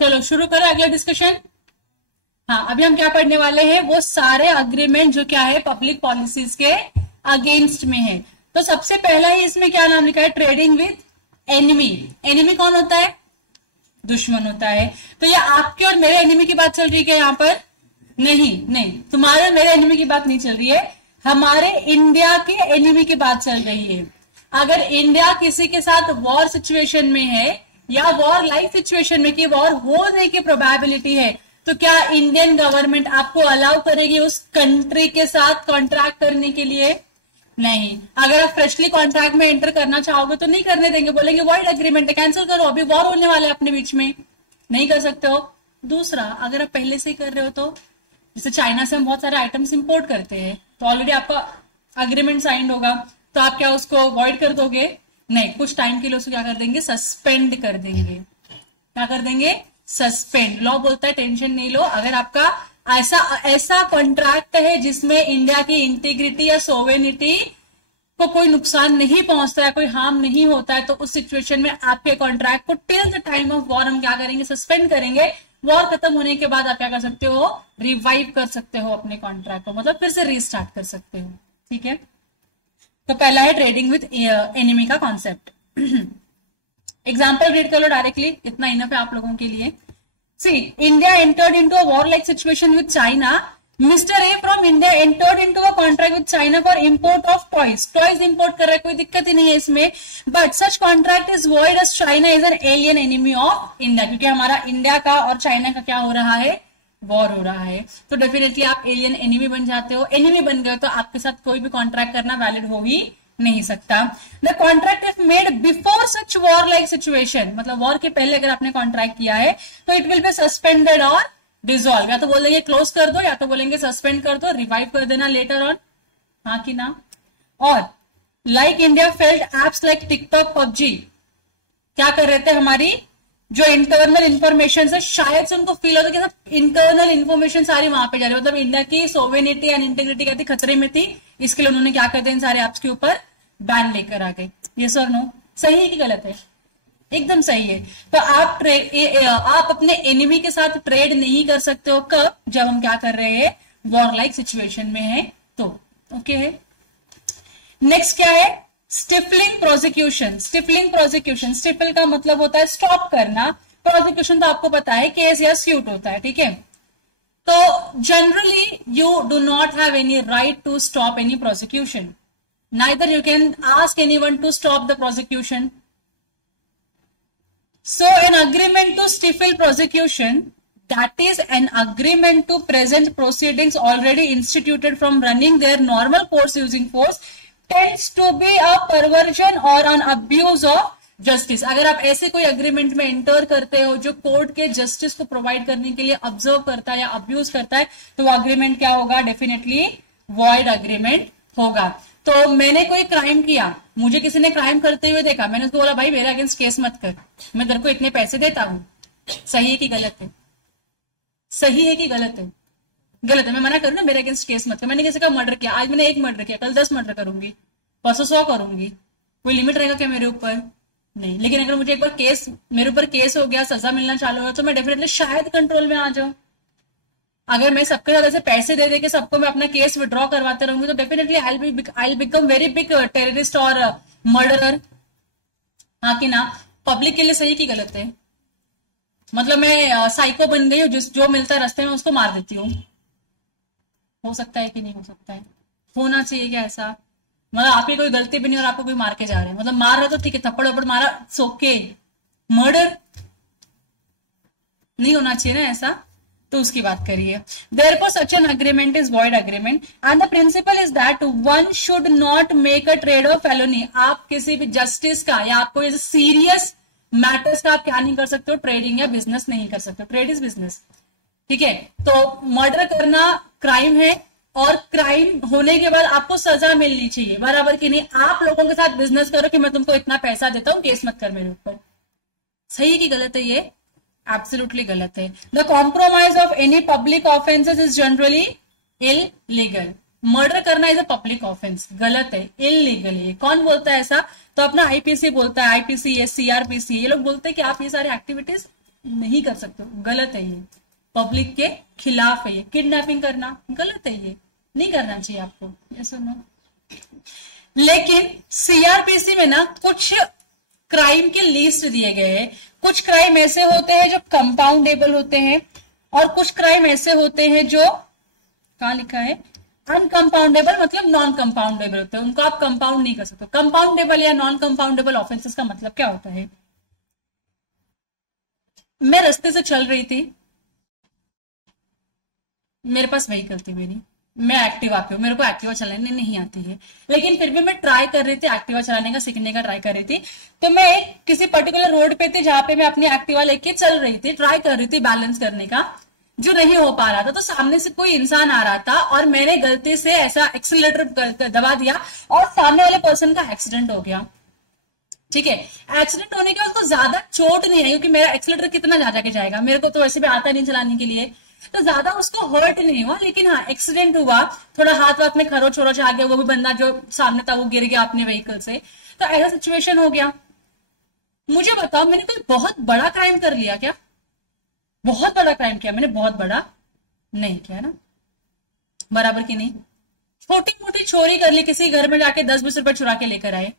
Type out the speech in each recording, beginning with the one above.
चलो शुरू करें अगला डिस्कशन। हाँ, अभी हम क्या पढ़ने वाले हैं, वो सारे अग्रीमेंट जो क्या है पब्लिक पॉलिसीज के अगेंस्ट में है। तो सबसे पहला ही इसमें क्या नाम लिखा है, ट्रेडिंग विद एनिमी। एनिमी कौन होता है, दुश्मन होता है। तो ये आपके और मेरे एनिमी की बात चल रही है यहाँ पर, नहीं, तुम्हारे और मेरे एनिमी की बात नहीं चल रही है, हमारे इंडिया के एनिमी की बात चल रही है। अगर इंडिया किसी के साथ वॉर सिचुएशन में है या वॉर लाइक सिचुएशन में कि वॉर होने की प्रोबेबिलिटी है, तो क्या इंडियन गवर्नमेंट आपको अलाउ करेगी उस कंट्री के साथ कॉन्ट्रैक्ट करने के लिए? नहीं। अगर आप फ्रेशली कॉन्ट्रैक्ट में एंटर करना चाहोगे तो नहीं करने देंगे, बोलेंगे वॉइड एग्रीमेंट है, कैंसिल करो, अभी वॉर होने वाला है अपने बीच में, नहीं कर सकते हो। दूसरा, अगर आप पहले से ही कर रहे हो, तो जैसे चाइना से हम बहुत सारे आइटम्स इंपोर्ट करते हैं, तो ऑलरेडी आपका अग्रीमेंट साइंड होगा, तो आप क्या उसको वॉइड कर दोगे? नहीं, कुछ टाइम के लिए उसको क्या कर देंगे, सस्पेंड कर देंगे। क्या कर देंगे? सस्पेंड। लॉ बोलता है टेंशन नहीं लो, अगर आपका ऐसा कॉन्ट्रैक्ट है जिसमें इंडिया की इंटीग्रिटी या सोवेनिटी को कोई नुकसान नहीं पहुंचता है, कोई हार्म नहीं होता है, तो उस सिचुएशन में आपके कॉन्ट्रैक्ट को till the time of war हम क्या करेंगे, सस्पेंड करेंगे। वॉर खत्म होने के बाद आप क्या कर सकते हो, रिवाइव कर सकते हो अपने कॉन्ट्रैक्ट को, मतलब फिर से रीस्टार्ट कर सकते हो। ठीक है, तो पहला है ट्रेडिंग विद एनिमी का कॉन्सेप्ट। एग्जाम्पल रीड कर लो डायरेक्टली, इतना इनफ है आप लोगों के लिए। See, India entered into a war-like situation with China. Mr. A from India entered into a contract with China for import of toys. Toys import कर रहा है, कोई दिक्कत ही नहीं है इसमें. But such contract is void as China is an alien enemy of India. क्योंकि हमारा इंडिया का और चाइना का क्या हो रहा है, वॉर हो रहा है। तो डेफिनेटली आप एलियन एनिमी बन जाते हो। एनिमी बन गए तो आपके साथ कोई भी कॉन्ट्रैक्ट करना वैलिड हो ही नहीं सकता। The contract if made before such war like situation, मतलब वॉर के पहले अगर आपने कॉन्ट्रैक्ट किया है तो इट विल बी सस्पेंडेड और डिसॉल्व। या तो बोलेंगे क्लोज कर दो, या तो बोलेंगे सस्पेंड कर दो, रिवाइव कर देना लेटर ऑन, हाँ कि ना। और like India failed apps like TikTok, PUBG क्या कर रहे थे, हमारी जो इंटरनल इंफॉर्मेशन है शायद से उनको फील होता है कि इंटरनल इंफॉर्मेशन सारी वहां पे जा रही है, मतलब इंडिया की सोवेनिटी एंड इंटीग्रिटी क्या थी, खतरे में थी, इसके लिए उन्होंने क्या कर दिया, इन सारे ऐप्स के ऊपर बैन लेकर आ गए। यस और नो, सही है कि गलत है? एकदम सही है। तो आप अपने एनिमी के साथ ट्रेड नहीं कर सकते हो, कब? जब हम क्या कर रहे हैं, वॉर लाइक सिचुएशन में है, तो ओके है। नेक्स्ट क्या है, stifling prosecution. Stifling prosecution, stifle का मतलब होता है स्टॉप करना, प्रोसिक्यूशन तो आपको पता है केस या स्यूट होता है, ठीक है। तो generally you do not have any right to stop any prosecution, neither you can ask anyone to stop the prosecution. So an agreement to stifle prosecution, that is an agreement to present proceedings already instituted from running their normal course using force, tends to be a perversion or an abuse of justice. अगर आप ऐसे कोई agreement में enter करते हो जो court के justice को प्रोवाइड करने के लिए ऑब्जर्व करता है या अब्यूज करता है, तो वो अग्रीमेंट क्या होगा, डेफिनेटली वॉइड अग्रीमेंट होगा। तो मैंने कोई क्राइम किया, मुझे किसी ने क्राइम करते हुए देखा, मैंने उसको बोला भाई मेरे अगेंस्ट केस मत कर, मैं तेरे को इतने पैसे देता हूं, सही है कि गलत है? सही है कि गलत है? गलत है। मैं मना करूं ना, मेरे अगेंस्ट केस मत कर। मैंने किसी का मर्डर किया, आज मैंने 1 मर्डर किया, कल 10 मर्डर करूंगी, परसों 100 करूंगी, कोई लिमिट रहेगा क्या मेरे ऊपर? नहीं। लेकिन अगर मुझे एक बार मेरे ऊपर केस हो गया, सजा मिलना चालू हो, तो मैं डेफिनेटली शायद कंट्रोल में आ जाऊं। अगर मैं सबके साथ ऐसे पैसे दे दे के सबको मैं अपना केस विड्रॉ करवाते रहूंगी, तो definitely I become very big terrorist और मर्डरर, हाँ कि ना। पब्लिक के लिए सही कि गलत है? मतलब मैं साइको बन गई हूँ, जो मिलता है रास्ते में उसको मार देती हूँ। हो सकता है कि नहीं हो सकता है? होना चाहिए क्या ऐसा? मतलब आपकी कोई गलती भी नहीं और आपको कोई मार के जा रहे हैं, मतलब मार रहे तो ठीक है, थप्पड़ वप्पड़ मारा, सोके, मर्डर नहीं होना चाहिए ना ऐसा, तो उसकी बात करिए। Therefore, such an agreement is void agreement, and the principle is that one should not make a trade of felony. आप किसी भी जस्टिस का या आपको ऐसे सीरियस मैटर्स का आप क्या नहीं कर सकते हो, ट्रेडिंग या बिजनेस नहीं कर सकते। ट्रेड इज बिजनेस, ठीक है। तो मर्डर करना क्राइम है, और क्राइम होने के बाद आपको सजा मिलनी चाहिए, बराबर की नहीं। आप लोगों के साथ बिजनेस करो कि मैं तुमको इतना पैसा देता हूं, केस मत कर मेरे ऊपर। सही है कि गलत है? ये एब्सोल्युटली गलत है। The compromise of any public offences is generally illegal. Murder करना इज अ पब्लिक ऑफेंस, गलत है, इलीगल है। कौन बोलता है ऐसा? तो अपना आईपीसी बोलता है, आईपीसी, सीआरपीसी, ये लोग बोलते हैं कि आप ये सारी एक्टिविटीज नहीं कर सकते हो, गलत है ये, पब्लिक के खिलाफ है ये, किडनैपिंग करना गलत है, ये नहीं करना चाहिए आपको, ये सुनो। लेकिन सीआरपीसी में ना कुछ क्राइम के लिस्ट दिए गए हैं, कुछ क्राइम ऐसे होते हैं जो कंपाउंडेबल होते हैं और कुछ क्राइम ऐसे होते हैं जो, कहां लिखा है, अनकंपाउंडेबल मतलब नॉन कंपाउंडेबल होते हैं, उनको आप कंपाउंड नहीं कर सकते। कंपाउंडेबल या नॉन कंपाउंडेबल ऑफेंसेस का मतलब क्या होता है? मैं रास्ते से चल रही थी, मेरे पास व्हीकल थी मेरी, मैं एक्टिवा पे हूँ, मेरे को एक्टिवा चलाने नहीं आती है, लेकिन फिर भी मैं ट्राई कर रही थी एक्टिवा चलाने का, सीखने का ट्राई कर रही थी। तो मैं किसी पर्टिकुलर रोड पे थी जहां पे मैं अपनी एक्टिवा लेके चल रही थी, ट्राई कर रही थी बैलेंस करने का, जो नहीं हो पा रहा था। तो सामने से कोई इंसान आ रहा था और मैंने गलती से ऐसा एक्सीलरेटर दबा दिया और सामने वाले पर्सन का एक्सीडेंट हो गया। ठीक है, एक्सीडेंट होने के बाद उसको ज्यादा चोट नहीं आई, क्योंकि मेरा एक्सीलरेटर कितना जा जाके जाएगा, मेरे को तो वैसे भी आता नहीं चलाने के लिए, तो ज्यादा उसको हर्ट नहीं हुआ। लेकिन हाँ, एक्सीडेंट हुआ, थोड़ा हाथ वाथ में खरोच वरोच आ गया, वो भी बंदा जो सामने था वो गिर गया अपने व्हीकल से, तो ऐसा सिचुएशन हो गया। मुझे बताओ, मैंने कोई बहुत बड़ा क्राइम कर लिया क्या? बहुत बड़ा क्राइम किया मैंने? बहुत बड़ा नहीं किया ना, बराबर की नहीं। छोटी मोटी चोरी कर ली, किसी घर में जाके 10-20 रुपए चुरा के लेकर आए,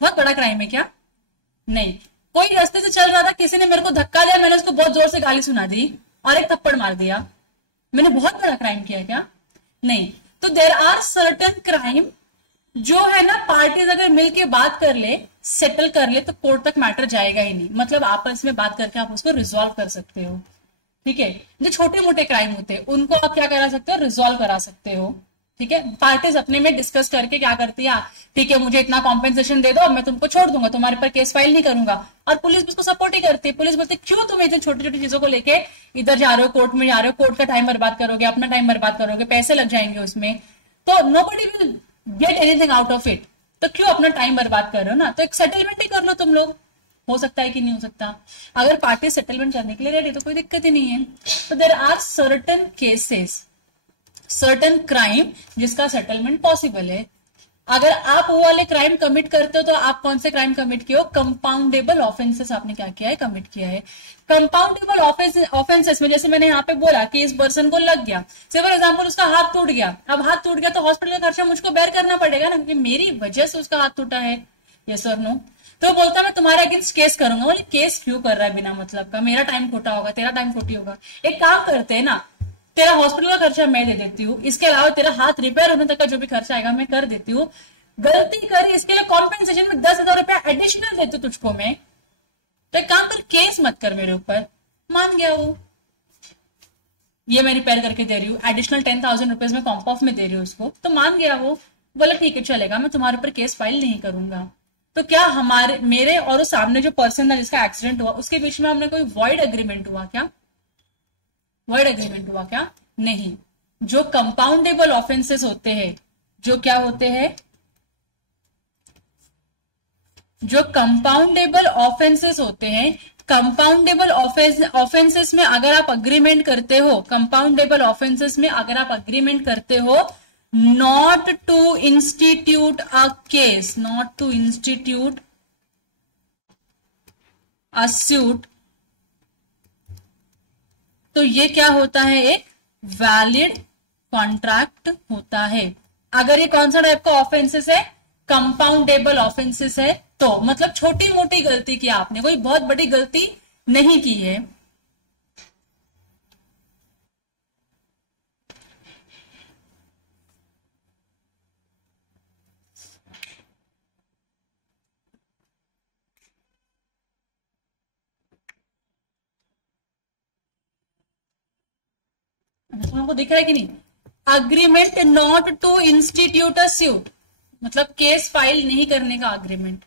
बहुत बड़ा क्राइम है क्या? नहीं। कोई रास्ते से चल रहा था, किसी ने मेरे को धक्का दिया, मैंने उसको बहुत जोर से गाली सुना दी और एक थप्पड़ मार दिया, मैंने बहुत बड़ा क्राइम किया क्या? नहीं। तो देयर आर सर्टेन क्राइम जो है ना, पार्टीज अगर मिलके बात कर ले, सेटल कर ले, तो कोर्ट तक मैटर जाएगा ही नहीं, मतलब आपस में बात करके आप उसको रिजॉल्व कर सकते हो। ठीक है, जो छोटे मोटे क्राइम होते हैं उनको आप क्या करा सकते हो? रिजॉल्व करा सकते हो। ठीक है, पार्टीज अपने में डिस्कस करके क्या करती है, ठीक है मुझे इतना कॉम्पेंसेशन दे दो, मैं तुमको छोड़ दूंगा, तुम्हारे पर केस फाइल नहीं करूंगा। और पुलिस भी उसको सपोर्ट ही करती है। पुलिस बोलती है क्यों तुम इतनी छोटी छोटी चीजों को लेके इधर जा रहे हो, कोर्ट में जा रहे हो, कोर्ट का टाइम बर्बाद करोगे, अपना टाइम बर्बाद करोगे, पैसे लग जाएंगे उसमें, तो nobody will get anything out of it, तो क्यों अपना टाइम बर्बाद कर रहे हो ना? तो एक सेटलमेंट ही कर लो तुम लोग, हो सकता है कि नहीं हो सकता। अगर पार्टी सेटलमेंट करने के लिए रेडी तो कोई दिक्कत ही नहीं है। तो there are certain cases, certain crime जिसका सेटलमेंट पॉसिबल है। अगर आप वो वाले क्राइम कमिट करते हो तो आप कौन से क्राइम कमिट किए हो? कंपाउंडेबल ऑफेंसेस आपने क्या किया है? कमिट किया है। कंपाउंडेबल ऑफेंसेस में जैसे मैंने यहाँ पे बोला कि इस पर्सन को लग गया, से फॉर एग्जाम्पल उसका हाथ टूट गया, अब हाथ टूट गया तो हॉस्पिटल का खर्चा मुझको बेयर करना पड़ेगा ना, क्योंकि मेरी वजह से उसका हाथ टूटा है। यस और नो? तो बोलता है मैं तुम्हारे अगेंस्ट केस करूंगा। बोले केस क्यों कर रहा है बिना मतलब का? मेरा टाइम खोटा होगा, तेरा टाइम खोटी होगा। एक काम करते हैं ना, तेरा हॉस्पिटल का खर्चा मैं दे देती हूँ, इसके अलावा तेरा हाथ रिपेयर होने तक का जो भी खर्चा आएगा मैं कर देती हूँ। गलती करी इसके लिए कॉम्पेंसेशन में 10,000 रुपया एडिशनल देती हूँ तुझको मैं। तो एक काम कर, केस मत कर मेरे ऊपर। मान गया वो, ये मैं रिपेयर करके दे रही हूँ, एडिशनल 10,000 रुपीज में कॉम्प ऑफ में दे रही हूँ उसको, तो मान गया वो, बोला ठीक है चलेगा, मैं तुम्हारे ऊपर केस फाइल नहीं करूंगा। तो क्या हमारे, मेरे और उस सामने जो पर्सन था जिसका एक्सीडेंट हुआ उसके बीच में हमने कोई वॉइड एग्रीमेंट हुआ क्या? वर्ड एग्रीमेंट हुआ क्या? नहीं। जो कंपाउंडेबल ऑफेंसेस होते हैं, जो क्या होते हैं, जो कंपाउंडेबल ऑफेंसेस होते हैं, कंपाउंडेबल ऑफेंसेस में अगर आप अग्रीमेंट करते हो, कंपाउंडेबल ऑफेंसेस में अगर आप अग्रीमेंट करते हो, not to institute a case, not to institute a suit, तो ये क्या होता है? एक वैलिड कॉन्ट्रैक्ट होता है। अगर ये कौन सा टाइप का ऑफेंसेस है? कंपाउंडेबल ऑफेंसेस है, तो मतलब छोटी मोटी गलती की आपने, कोई बहुत बड़ी गलती नहीं की है। आपको दिख रहा है कि नहीं? Agreement not to institute a suit, मतलब केस फाइल नहीं करने का अग्रीमेंट।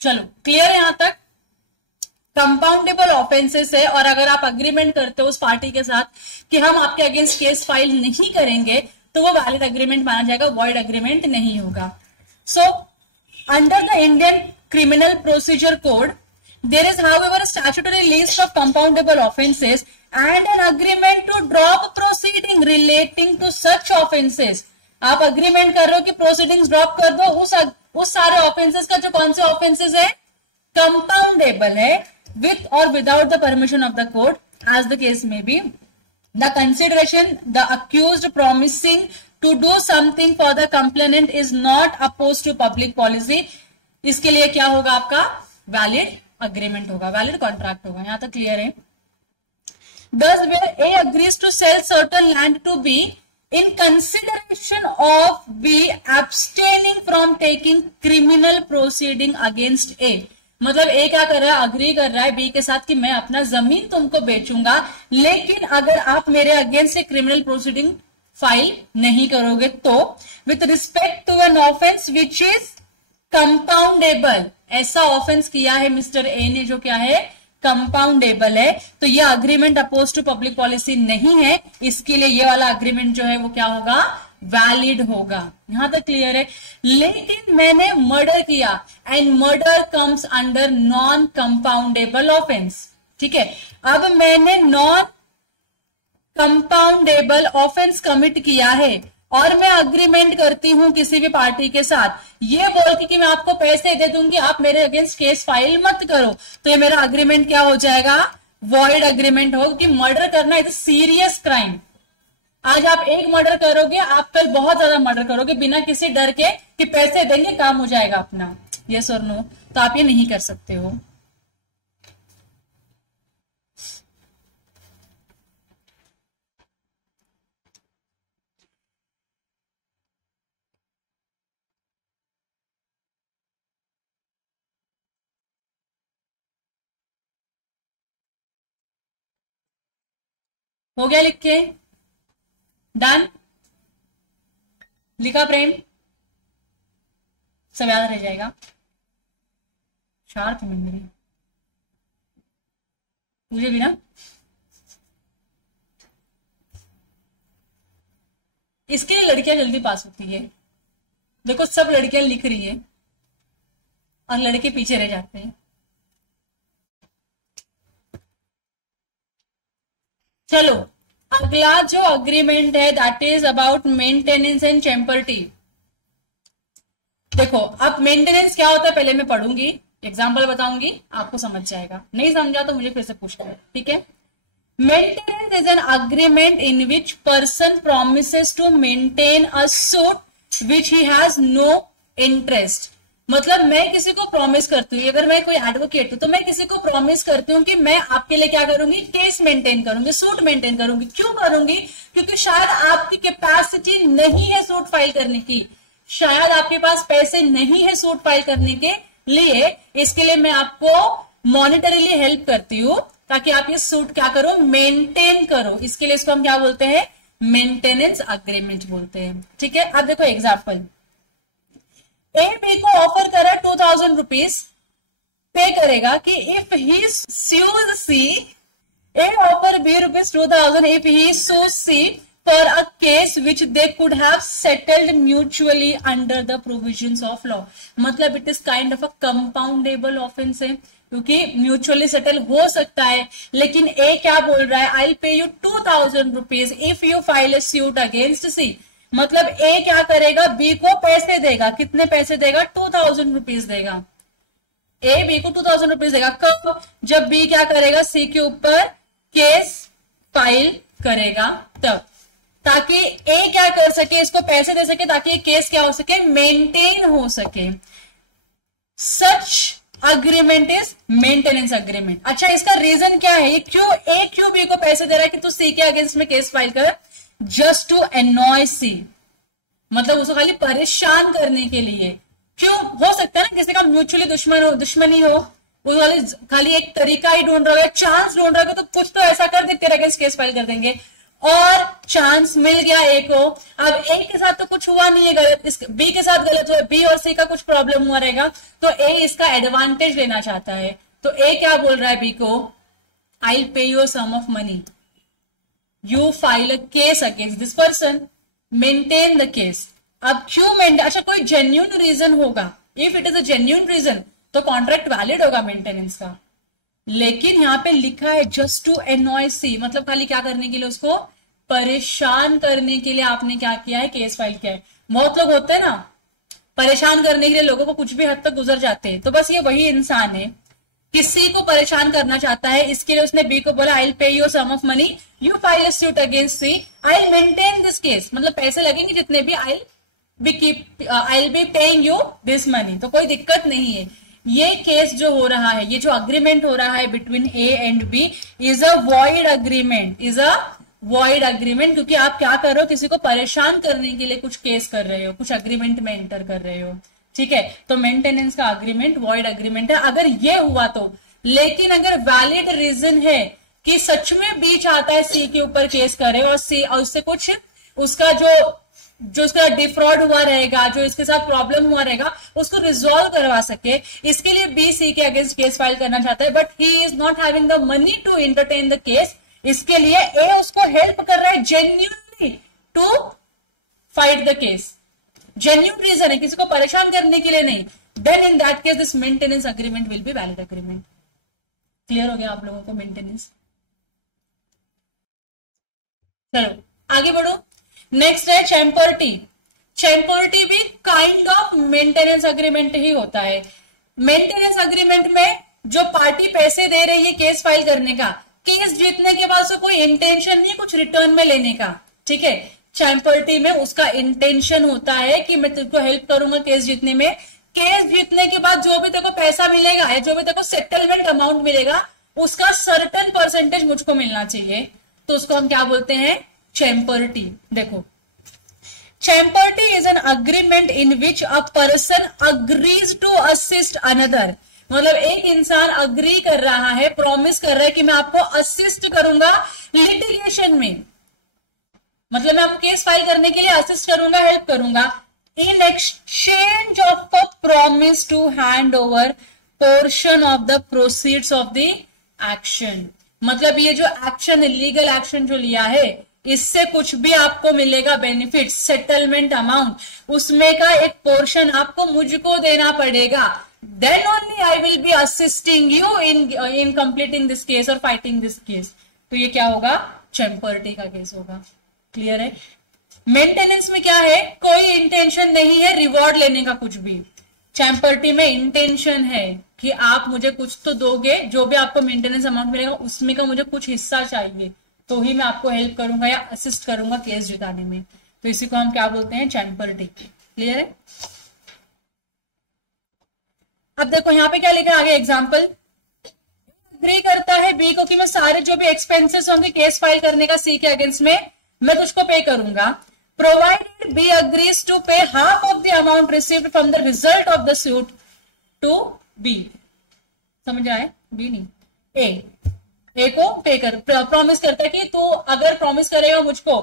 चलो क्लियर है यहां तक? कंपाउंडेबल ऑफेंसेस है, और अगर आप अग्रीमेंट करते हो उस पार्टी के साथ कि हम आपके अगेंस्ट केस फाइल नहीं करेंगे, तो वो वैलिड अग्रीमेंट माना जाएगा, वॉइड अग्रीमेंट नहीं होगा। So under the Indian criminal procedure code there is however a statutory list of compoundable offences and an agreement to drop proceeding relating to such offences. आप agreement कर रहे हो कि proceedings drop कर दो उस सारे ऑफेंसेस का जो कौन से ऑफेंसेस है, कंपाउंडेबल है, विथ और without the permission of the court as the case may be. The consideration the accused promising to do something for the complainant is not oppose to public policy. इसके लिए क्या होगा, आपका valid agreement होगा, valid contract होगा. यहां तक clear है. Thus, where A agrees to sell certain land to B in consideration of B abstaining from taking criminal proceeding against A. मतलब A क्या कर रहा है, अग्री कर रहा है B के साथ कि मैं अपना जमीन तुमको बेचूंगा, लेकिन अगर आप मेरे अगेंस्ट से क्रिमिनल प्रोसीडिंग फाइल नहीं करोगे तो with respect to an offence which is compoundable. ऐसा ऑफेंस किया है मिस्टर ए ने जो क्या है, कंपाउंडेबल है, तो यह agreement opposed to public policy नहीं है. इसके लिए ये वाला अग्रीमेंट जो है वो क्या होगा, वैलिड होगा. यहां तक क्लियर है. लेकिन मैंने मर्डर किया and murder comes under non compoundable offence. ठीक है, अब मैंने नॉन कंपाउंडेबल ऑफेंस कमिट किया है और मैं अग्रीमेंट करती हूं किसी भी पार्टी के साथ ये बोल के कि मैं आपको पैसे दे दूंगी, आप मेरे अगेंस्ट केस फाइल मत करो, तो ये मेरा अग्रीमेंट क्या हो जाएगा, वॉइड अग्रीमेंट हो. कि मर्डर करना इज सीरियस क्राइम. आज आप एक मर्डर करोगे, आप कल बहुत ज्यादा मर्डर करोगे बिना किसी डर के कि पैसे देंगे काम हो जाएगा अपना. यस और नो, तो आप ये नहीं कर सकते हो. हो गया लिख के, डन, लिखा प्रेम, सब याद रह जाएगा. शार्प मेमोरी मुझे भी ना. इसके लिए लड़कियां जल्दी पास होती है. देखो सब लड़कियां लिख रही है और लड़के पीछे रह जाते हैं. चलो अगला जो अग्रीमेंट है that is about maintenance and champerty. देखो अब मेंटेनेंस क्या होता है पहले मैं पढ़ूंगी, एग्जांपल बताऊंगी, आपको समझ जाएगा. नहीं समझा तो मुझे फिर से पूछ लो. ठीक है. Maintenance is an agreement in which person promises to maintain a suit which he has no interest. मतलब मैं किसी को प्रॉमिस करती हूँ, अगर मैं कोई एडवोकेट हूं तो मैं किसी को प्रॉमिस करती हूँ कि मैं आपके लिए क्या करूंगी, केस मेंटेन करूंगी, सूट मेंटेन करूंगी. क्यों करूंगी, क्योंकि शायद आपकी कैपेसिटी नहीं है सूट फाइल करने की, शायद आपके पास पैसे नहीं है सूट फाइल करने के लिए. इसके लिए मैं आपको मॉनिटरीली हेल्प करती हूँ ताकि आप ये सूट क्या करो, मेंटेन करो. इसके लिए इसको हम क्या बोलते हैं, मेंटेनेंस अग्रीमेंट बोलते हैं. ठीक है. अब देखो एग्जाम्पल, ए बी को ऑफर करा 2000 रुपीज पे करेगा कि if he sues C, A offer B rupees 2000 if he sues C for a case which they could have settled mutually under the provisions of law. मतलब it is kind of a compoundable offence है क्योंकि mutually settle हो सकता है. लेकिन ए क्या बोल रहा है, I pay you 2000 rupees if you file a suit against C. मतलब ए क्या करेगा, बी को पैसे देगा. कितने पैसे देगा, 2000 रुपीज देगा. ए बी को 2000 रुपीज देगा. कब, जब बी क्या करेगा, सी के ऊपर केस फाइल करेगा तब, ताकि ए क्या कर सके, इसको पैसे दे सके ताकि केस क्या हो सके, मेंटेन हो सके. सच अग्रीमेंट इज मेंटेनेंस अग्रीमेंट. अच्छा इसका रीजन क्या है, क्यों ए क्यों बी को पैसे दे रहा है कि तू सी के अगेंस्ट में केस फाइल कर, जस्ट टू एनॉय सी. मतलब उसको खाली परेशान करने के लिए. क्यों, हो सकता है ना किसी का म्यूचुअली दुश्मनी हो, वो खाली एक तरीका ही ढूंढ रहा है, चांस ढूंढ रहा है, तो कुछ तो ऐसा कर दे तेरे अगेंस्ट केस फाइल कर देंगे. और चांस मिल गया ए को. अब ए के साथ तो कुछ हुआ नहीं है गलत, बी के साथ गलत हुआ, बी और सी का कुछ प्रॉब्लम हुआ रहेगा, तो ए इसका एडवांटेज लेना चाहता है. तो ए क्या बोल रहा है बी को, I pay you some of money, you file a case against this person, maintain the case. अब क्यों मेंटेन, अच्छा कोई जेन्युइन रीजन होगा if it is a genuine reason तो कॉन्ट्रैक्ट वैलिड होगा मेंटेनेंस का। लेकिन यहाँ पे लिखा है जस्ट टू एनॉय सी, मतलब खाली क्या करने के लिए, उसको परेशान करने के लिए आपने क्या किया है, केस फाइल किया है। बहुत लोग होते हैं ना, परेशान करने के लिए लोगों को कुछ भी हद तक गुजर जाते हैं। तो बस ये वही इंसान है, किसी को परेशान करना चाहता है, इसके लिए उसने बी को बोला I will pay you some of money, you file a suit against C, I will maintain this case, मतलब पैसे लगेंगे जितने भी, I will be paying you this money, तो कोई दिक्कत नहीं है। ये केस जो हो रहा है, ये जो अग्रीमेंट हो रहा है between A and B is a void agreement, is a void agreement, क्योंकि आप क्या कर रहे हो, किसी को परेशान करने के लिए कुछ केस कर रहे हो, कुछ अग्रीमेंट में एंटर कर रहे हो, ठीक है। तो मेंटेनेंस का अग्रीमेंट वॉइड अग्रीमेंट है अगर ये हुआ तो। लेकिन अगर वैलिड रीजन है कि सच में बी चाहता है सी के ऊपर केस करे और सी और उससे कुछ उसका जो उसका डिफ्रॉड हुआ रहेगा, जो इसके साथ प्रॉब्लम हुआ रहेगा, उसको रिजॉल्व करवा सके, इसके लिए बी सी के अगेंस्ट केस फाइल करना चाहता है, but he is not having the money to entertain the case. इसके लिए ए उसको हेल्प कर रहा है genuinely to fight the case, genuine reason है, किसी को परेशान करने के लिए नहीं, then in that case this maintenance agreement will be valid agreement. Clear हो गया आप लोगों को मेंटेनेंस? चलो आगे बढ़ो। नेक्स्ट है चैम्पर्टी। चैम्पर्टी भी काइंड ऑफ मेंटेनेंस अग्रीमेंट ही होता है। मेंटेनेंस अग्रीमेंट में जो पार्टी पैसे दे रही है केस फाइल करने का, केस जीतने के बाद से कोई इंटेंशन नहीं कुछ रिटर्न में लेने का, ठीक है। चैम्पर्टी में उसका इंटेंशन होता है कि मैं तुझको हेल्प करूंगा केस जीतने में, केस जीतने के बाद जो भी तेरे को पैसा मिलेगा या जो भी तेरे को सेटलमेंट अमाउंट मिलेगा उसका सर्टेन परसेंटेज मुझको मिलना चाहिए, तो उसको हम क्या बोलते हैं, चैम्पर्टी। देखो, champerty is an agreement in which a person agrees to assist another, मतलब एक इंसान अग्री कर रहा है, प्रॉमिस कर रहा है कि मैं आपको असिस्ट करूंगा लिटिगेशन में, मतलब मैं आपको केस फाइल करने के लिए असिस्ट करूंगा, हेल्प करूंगा, in exchange of a promise to hand over portion of the proceeds of the action. मतलब ये जो एक्शन, लीगल एक्शन जो लिया है, इससे कुछ भी आपको मिलेगा बेनिफिट, सेटलमेंट अमाउंट, उसमें का एक पोर्शन आपको मुझको देना पड़ेगा, then only I will be assisting you in completing this case और फाइटिंग दिस केस। तो ये क्या होगा, चैम्पर्टी का केस होगा। क्लियर है? मेंटेनेंस में क्या है, कोई इंटेंशन नहीं है रिवॉर्ड लेने का कुछ भी। चैम्पर्टी में इंटेंशन है कि आप मुझे कुछ तो दोगे, जो भी आपको मेंटेनेंस अमाउंट मिलेगा उसमें का मुझे कुछ हिस्सा चाहिए, तो ही मैं आपको हेल्प करूंगा या असिस्ट करूंगा केस जिताने में। तो इसी को हम क्या बोलते हैं, चैम्पर्टी। क्लियर है? अब देखो यहाँ पे क्या लिखा है आगे एग्जाम्पल, अग्री करता है बी को कि मैं सारे जो भी एक्सपेंसेस होंगे केस फाइल करने का सी के अगेंस्ट में मैं तुझको पे करूंगा, provided B agrees to pay half of the amount received from the result of the suit to B. समझ आए? बी नहीं, ए को पे कर, प्रॉमिस करता है कि तू अगर प्रॉमिस करेगा मुझको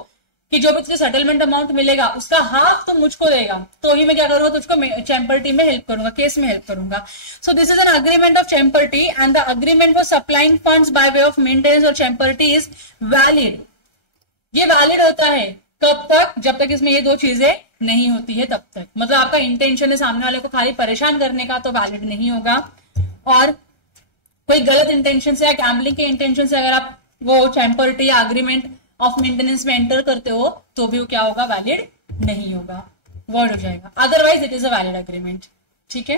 कि जो भी तुझे सेटलमेंट अमाउंट मिलेगा उसका हाफ तो मुझको देगा, तो ही मैं क्या करूंगा, तुझको चैम्पर्टी में हेल्प करूंगा, केस में हेल्प करूंगा। So this is an agreement of champerty and the agreement for supplying funds by way of maintenance और चैम्पर्टी इज वैलिड। ये वैलिड होता है कब तक, जब तक इसमें ये दो चीजें नहीं होती है तब तक। मतलब आपका इंटेंशन है सामने वाले को खाली परेशान करने का, तो वैलिड नहीं होगा। और कोई गलत इंटेंशन से या गैम्बलिंग के इंटेंशन से अगर आप वो चैम्पर्टी या अग्रीमेंट ऑफ मेंटेनेंस में एंटर करते हो तो भी वो क्या होगा, वैलिड नहीं होगा, वर्ड हो जाएगा। Otherwise it is a valid agreement. ठीक है?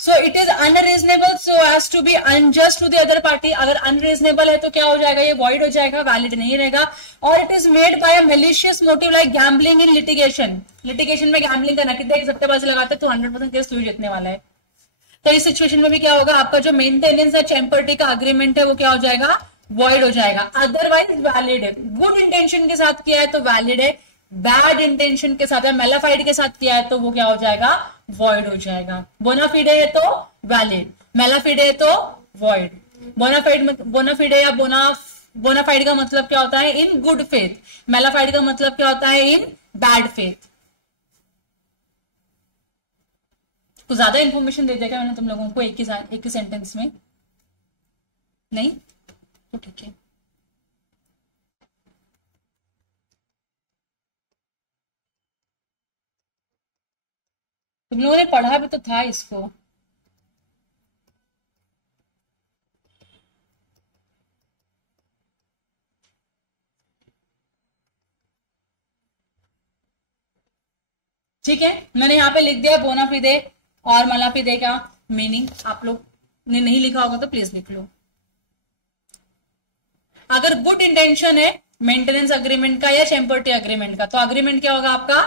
So it is unreasonable so as to be unjust to the other party. अगर अनरीजनेबल है तो क्या हो जाएगा, ये वॉइड हो जाएगा, वैलिड नहीं रहेगा। और it is made by a malicious motive like gambling in litigation. Litigation में गैम्बलिंग करना कि देख सकते पैसे लगाते तो 100% केस तू जीतने वाला है, तो इस सिचुएशन में भी क्या होगा, आपका जो मेंटेनेंस है चैम्पर्टी का अग्रीमेंट है वो क्या हो जाएगा, वॉइड हो जाएगा। अदरवाइज वैलिड है। गुड इंटेंशन के साथ किया है तो वैलिड है, बैड इंटेंशन के साथ या मेलाफाइड के साथ किया है तो वो क्या हो जाएगा, वॉइड हो जाएगा। बोनाफिडे है तो वैलिड, मेलाफिडे है तो वॉइड। बोनाफिडे या बोनाफाइड का मतलब क्या होता है, इन गुड फेथ। मेलाफाइड का मतलब क्या होता है, इन बैड फेथ। तो ज्यादा इंफॉर्मेशन दे दिया क्या मैंने तुम लोगों को एक ही सेंटेंस में? नहीं? तो ठीक है। तुम लोगों ने पढ़ा भी तो था इसको। ठीक है, मैंने यहाँ पे लिख दिया बोनाफिदे और मलाफिदे का मीनिंग। आप लोग ने नहीं लिखा होगा तो प्लीज लिख लो। अगर गुड इंटेंशन है मेंटेनेंस अग्रीमेंट का या टेम्पोरिटी अग्रीमेंट का, तो अग्रीमेंट क्या होगा आपका,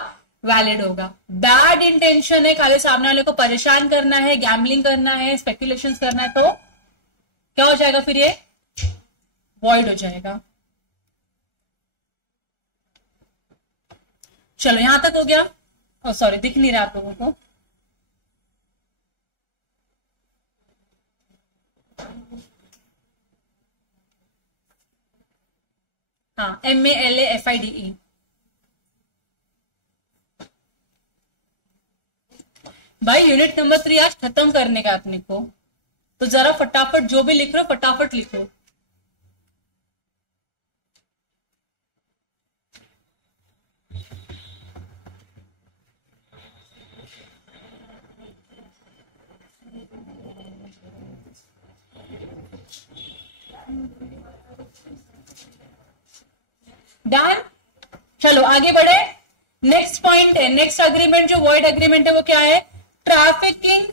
वैलिड होगा। बैड इंटेंशन है, खाली सामने वाले को परेशान करना है, गैम्बलिंग करना है, स्पेकुलेशंस करना है, तो क्या हो जाएगा फिर, ये वॉइड हो जाएगा। चलो यहां तक हो गया। सॉरी दिख नहीं रहा आप लोगों को। हाँ, MALAFIDE। भाई यूनिट नंबर 3 आज खत्म करने का अपने को, तो जरा फटाफट जो भी लिख रहे हो फटाफट लिखो। डन, चलो आगे बढ़े। नेक्स्ट पॉइंट है, नेक्स्ट अग्रीमेंट जो वॉइड अग्रीमेंट है वो क्या है, trafficking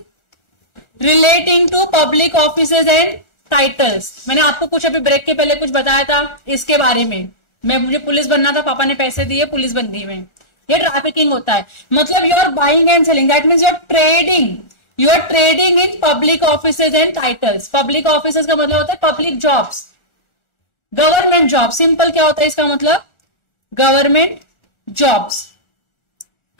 relating to public offices and titles. मैंने आपको कुछ अभी ब्रेक के पहले कुछ बताया था इसके बारे में। मुझे पुलिस बनना था, पापा ने पैसे दिए, पुलिस बन दी मैं। ये ट्रैफिकिंग होता है, मतलब you are buying and selling, that means you are trading in public offices and titles. Public offices का मतलब होता है public jobs, government job. Simple क्या होता है इसका मतलब, गवर्नमेंट जॉब्स।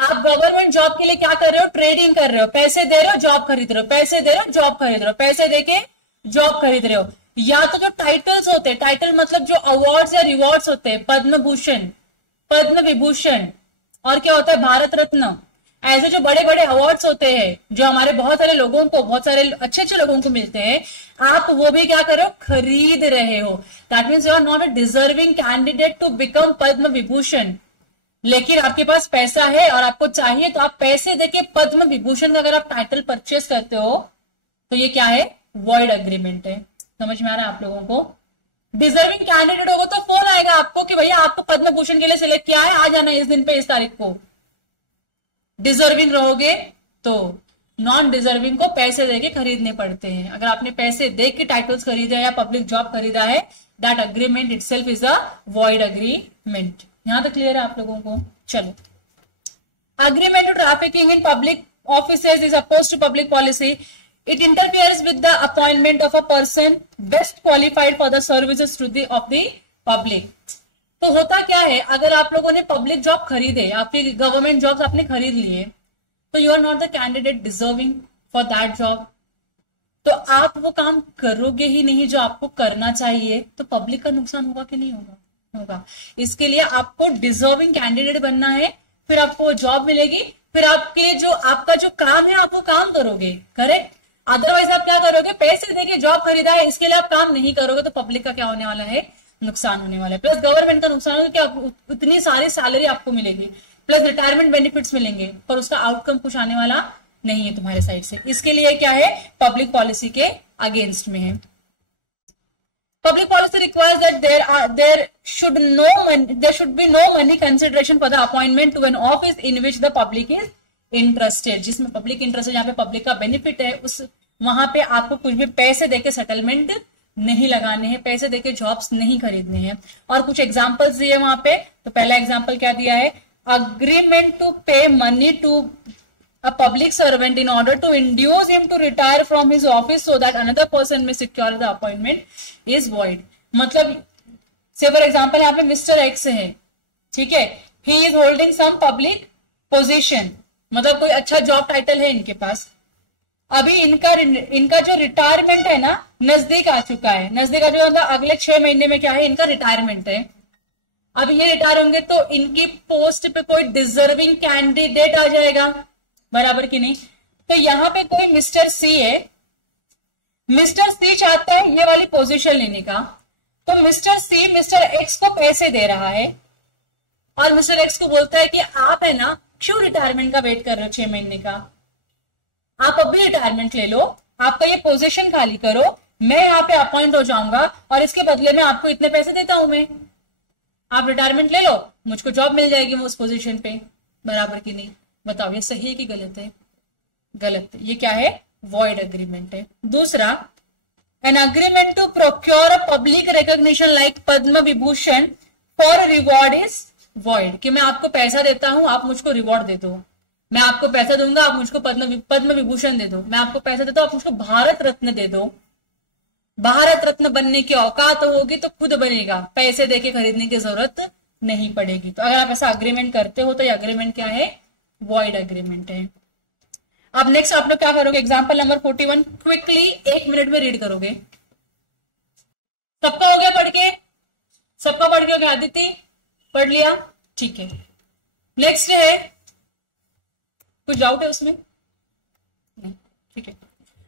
आप गवर्नमेंट जॉब के लिए क्या कर रहे हो, ट्रेडिंग कर रहे हो, पैसे दे रहे हो जॉब खरीद रहे हो, पैसे दे रहे हो जॉब खरीद रहे हो, पैसे देके जॉब खरीद रहे हो। या तो जो टाइटल्स होते हैं, टाइटल मतलब जो अवार्ड्स या रिवॉर्ड्स होते हैं, पद्म भूषण, पद्म विभूषण, और क्या होता है भारत रत्न, ऐसे जो बड़े बड़े अवार्ड्स होते हैं जो हमारे बहुत सारे लोगों को, बहुत सारे अच्छे अच्छे लोगों को मिलते हैं, आप वो भी क्या कर रहे हो, खरीद रहे हो। That means you are not a deserving candidate to become Padma Vibhushan, लेकिन आपके पास पैसा है और आपको चाहिए, तो आप पैसे देके पद्म विभूषण का अगर आप टाइटल परचेस करते हो तो ये क्या है, वॉइड अग्रीमेंट है। समझ में आ रहा है आप लोगों को। डिजर्विंग कैंडिडेट होगा तो फोन आएगा आपको कि भैया आपको पद्म भूषण के लिए सिलेक्ट किया है, आ जाना इस दिन पे इस तारीख को। डिजर्विंग रहोगे तो, नॉन डिजर्विंग को पैसे देके खरीदने पड़ते हैं। अगर आपने पैसे दे के टाइटल्स खरीदा या पब्लिक जॉब खरीदा है, that agreement itself is a void agreement. यहां तक क्लियर है आप लोगों को। चलो, agreement to trafficking in public offices is oppose to public policy. It interferes with the appointment of a person best qualified for the services to the of the public. तो होता क्या है, अगर आप लोगों ने पब्लिक जॉब खरीदे, आपकी गवर्नमेंट जॉब्स आपने खरीद लिए, तो you are not the candidate deserving for that job, तो आप वो काम करोगे ही नहीं जो आपको करना चाहिए, तो पब्लिक का नुकसान होगा कि नहीं होगा, होगा। इसके लिए आपको डिजर्विंग कैंडिडेट बनना है, फिर आपको जॉब मिलेगी, फिर आपके जो आपका जो काम है आप वो काम करोगे, करेक्ट। अदरवाइज आप क्या करोगे, पैसे देके जॉब खरीदा है, इसके लिए आप काम नहीं करोगे, तो पब्लिक का क्या होने वाला है, नुकसान होने वाला है। प्लस गवर्नमेंट का नुकसान होगा कि उतनी सारी सैलरी आपको मिलेगी, प्लस रिटायरमेंट बेनिफिट्स मिलेंगे, पर उसका आउटकम कुछ आने वाला नहीं है तुम्हारे साइड से। इसके लिए क्या है, पब्लिक पॉलिसी के अगेंस्ट में है। Public policy requires that there should be no money consideration for the appointment to an office in which the public is interested। जिसमें पब्लिक इंटरेस्ट है, जहां पे पब्लिक का बेनिफिट है, उस वहां पे आपको कुछ भी पैसे देके सेटलमेंट नहीं लगाने हैं, पैसे देके जॉब्स नहीं खरीदने हैं। और कुछ एग्जांपल्स दिए वहां पे। तो पहला एग्जांपल क्या दिया है, agreement to pay money to a public servant in order to induce him to retire from his office so that another person may secure the appointment is void। मतलब से फॉर एग्जाम्पल यहाँ पे mister x है, ठीक है, he is holding some public position, मतलब कोई अच्छा जॉब टाइटल है इनके पास। अभी इनका जो रिटायरमेंट है ना, नजदीक आ चुका है, नजदीक आ चुका है, मतलब अगले 6 महीने में क्या है, इनका रिटायरमेंट है। अब ये रिटायर होंगे तो इनकी पोस्ट पे कोई डिजर्विंग कैंडिडेट आ जाएगा, बराबर की नहीं। तो यहां पे कोई मिस्टर सी है, मिस्टर सी चाहता है ये वाली पोजीशन लेने का, तो मिस्टर सी मिस्टर एक्स को पैसे दे रहा है और मिस्टर एक्स को बोलता है कि आप है ना क्यों रिटायरमेंट का वेट कर रहे हो 6 महीने का, आप अभी रिटायरमेंट ले लो, आपका ये पोजीशन खाली करो, मैं यहाँ पे अपॉइंट हो जाऊंगा और इसके बदले में आपको इतने पैसे देता हूं मैं, आप रिटायरमेंट ले लो, मुझको जॉब मिल जाएगी उस पोजीशन पे, बराबर की नहीं? बताओ ये सही है कि गलत है? गलत है। ये क्या है? वॉइड एग्रीमेंट है। दूसरा, an agreement to procure a public recognition like Padma Vibhushan for reward is void, कि मैं आपको पैसा देता हूं, आप मुझको रिवॉर्ड दे दो, मैं आपको पैसा दूंगा, आप मुझको पद्म विभूषण दे दो, मैं आपको पैसा देता हूं, आप मुझको भारत रत्न दे दो। भारत रत्न बनने की औकात होगी तो खुद बनेगा, पैसे देके खरीदने की जरूरत नहीं पड़ेगी। तो अगर आप ऐसा अग्रीमेंट करते हो तो ये अग्रीमेंट क्या है? वॉइड एग्रीमेंट है। अब नेक्स्ट आप लोग क्या करोगे? एग्जाम्पल नंबर 41 क्विकली 1 मिनट में रीड करोगे। सबका हो गया पढ़ के? सबका पढ़ के हो गया? आदित्य पढ़ लिया? ठीक है। नेक्स्ट है, कुछ डाउट है उसमें? नहीं, ठीक है।